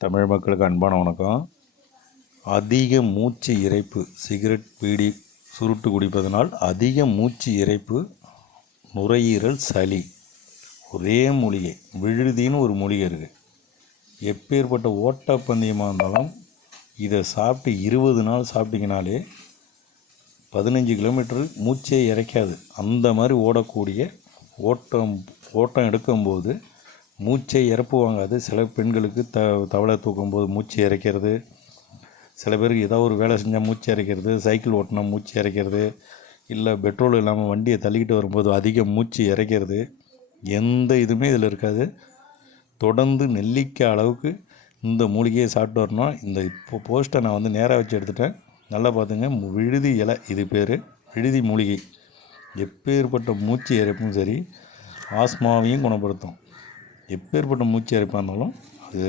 தமிழ் மக்களுக்கு அன்பான வணக்கம். அதிக மூச்சு இரைப்பு, சிகரெட் பீடி சுருட்டு குடிப்பதனால் அதிக மூச்சு இரைப்பு, நுரையீரல், சளி. ஒரே மூலிகை விழுதின்னு ஒரு மூலிகை இருக்குது. எப்பேற்பட்ட ஓட்டப்பந்தயமாக இருந்தாலும் இதை சாப்பிட்டு 20 நாள் சாப்பிட்டிங்கனாலே 15 கிலோமீட்டரு மூச்சே இறைக்காது. அந்த மாதிரி ஓடக்கூடிய ஓட்டம் எடுக்கும்போது மூச்சை இறப்புவாங்க. அது சில பெண்களுக்கு தவளை தூக்கும்போது மூச்சு இறைக்கிறது, சில பேருக்கு ஏதோ ஒரு வேலை செஞ்சால் மூச்சு இறைக்கிறது, சைக்கிள் ஓட்டினா மூச்சு இறைக்கிறது, இல்லை பெட்ரோல் இல்லாமல் வண்டியை தள்ளிக்கிட்டு வரும்போது அதிக மூச்சு இறைக்கிறது, எந்த இதுவுமே இதில் இருக்காது. தொடர்ந்து நெல்லிக்காய் அளவுக்கு இந்த மூலிகையை சாப்பிட்டு வரணும். இந்த இப்போ போஸ்ட்டை நான் வந்து நேராக வச்சு எடுத்துட்டேன். நல்லா பார்த்துங்க. விழுதி இலை, இது பேர் விழுதி மூலிகை. எப்பேற்பட்ட மூச்சு இறைப்பும் சரி, ஆஸ்மாவையும் குணப்படுத்தும். எப்பேற்பட்ட மூச்சு இறைப்பாக இருந்தாலும் அது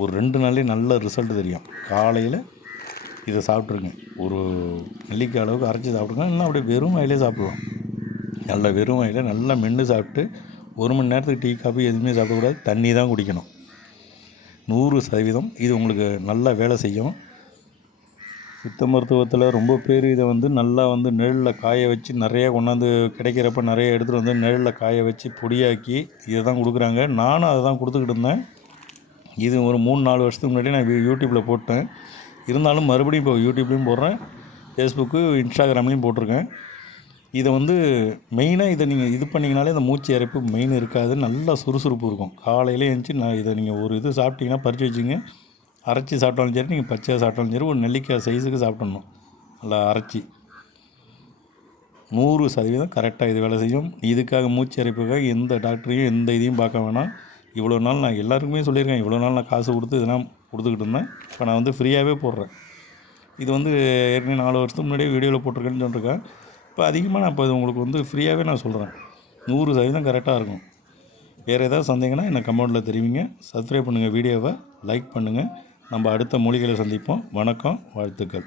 ஒரு 2 நாள்லேயே நல்ல ரிசல்ட் தெரியும். காலையில் இதை சாப்பிட்ருங்க, ஒரு நெல்லிக்காய் அளவுக்கு அரைச்சி சாப்பிட்ருங்க. இல்லைன்னா அப்படியே வெறும் வாயிலே சாப்பிட்லாம். நல்ல வெறும் வாயில் நல்லா மென்று சாப்பிட்டு 1 மணி நேரத்துக்கு டீ காஃபி எதுவுமே சாப்பிடக்கூடாது. தண்ணி தான் குடிக்கணும். 100% இது உங்களுக்கு நல்லா வேலை செய்யும். சித்த மருத்துவத்தில் ரொம்ப பேர் இதை வந்து நல்லா வந்து நிழலில் காய வச்சு நிறையா கொண்டாந்து கிடைக்கிறப்ப நிறைய எடுத்துகிட்டு வந்து நிழலில் காய வச்சு பொடியாக்கி இதை தான் கொடுக்குறாங்க. நானும் அதை தான் கொடுத்துக்கிட்டு இருந்தேன். இது ஒரு 3-4 வருஷத்துக்கு முன்னாடி நான் யூடியூப்பில் போட்டேன். இருந்தாலும் மறுபடியும் இப்போ யூடியூப்லேயும் போடுறேன், ஃபேஸ்புக்கு, இன்ஸ்டாகிராம்லேயும் போட்டிருக்கேன். இதை வந்து மெயினாக இதை நீங்கள் இது பண்ணிங்கனாலே இந்த மூச்சு இறைப்பு மெயின் இருக்காது. நல்லா சுறுசுறுப்பு இருக்கும். காலையில் எழுந்துச்சி நான் இதை நீங்கள் ஒரு இது சாப்பிட்டிங்கன்னா பறித்து வச்சுங்க. அரைச்சி சாப்பிட்டாலும் சரி, நீங்கள் பச்சையாக சாப்பிட்டாலும் சரி, ஒரு நெல்லிக்காய் சைஸுக்கு சாப்பிட்ணும். நல்லா அரைச்சி 100% கரெக்டாக இது வேலை செய்யும். இதுக்காக மூச்சு இறைப்புக்காக எந்த டாக்டரையும் எந்த இதையும் பார்க்க வேணாம். இவ்வளோ நாள் நான் எல்லாருக்குமே சொல்லியிருக்கேன். இவ்வளோ நாள் நான் காசு கொடுத்து இதெல்லாம் கொடுத்துக்கிட்டு இருந்தேன். இப்போ நான் வந்து ஃப்ரீயாகவே போடுறேன். இது வந்து ஏற்கனவே 4 வருஷத்துக்கு முன்னாடியே வீடியோவில் போட்டிருக்கேன்னு சொல்லியிருக்கேன். இப்போ அதிகமாக நான் இப்போ இது உங்களுக்கு வந்து ஃப்ரீயாகவே நான் சொல்கிறேன். 100% கரெக்டாக இருக்கும். வேறு ஏதாவது சந்தேகம்னா என்னை கமெண்ட்டில் தெரிவிங்க. சப்ஸ்கிரைப் பண்ணுங்கள், வீடியோவை லைக் பண்ணுங்கள். நம்ம அடுத்த மூலிகையில் சந்திப்போம். வணக்கம், வாழ்த்துக்கள்.